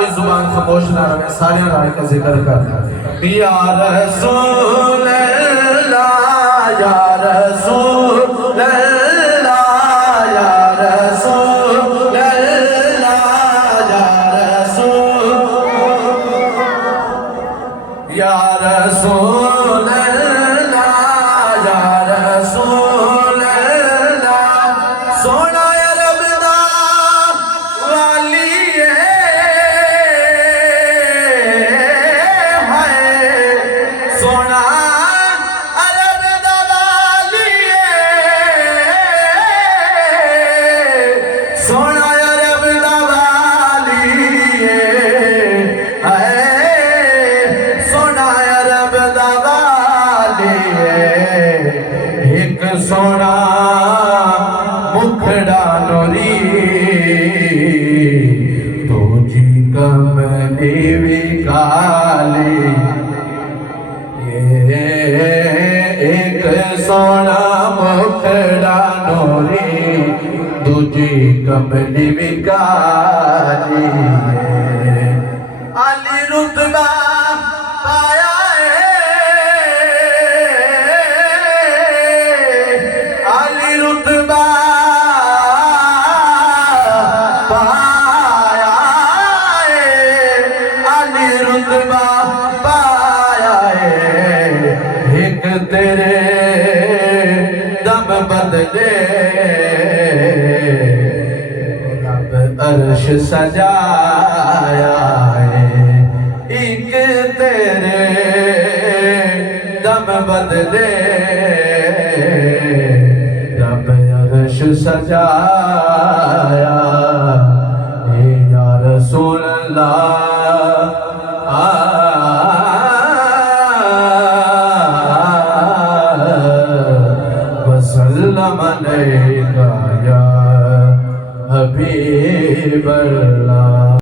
कोई जुबान खामोश ना रहे, सारे राय का जिक्र कर या रसूल अल्लाह या रसूल अल्लाह या रसूल अल्लाह या रसूल अल्लाह या रसूल अल्लाह सोना अरब दा वाली है सोना अरब दा वाली सोना अरब दा वाली है सोना अरब दा वाली एक सोना मुखड़ा नूरी तुझी कमली विकाली एक सोना मुखड़ा नूरी तुझी कमली विकाली अली रुतबा पाया अली रुतबा पाया अली रुतबा पाया एक तेरे दम बदले रब अर्श सजाया एक तेरे दम बदले रब अर्श सजाया या रसूल अल्लाह वसल्लम अलैका या हबीब अल्लाह।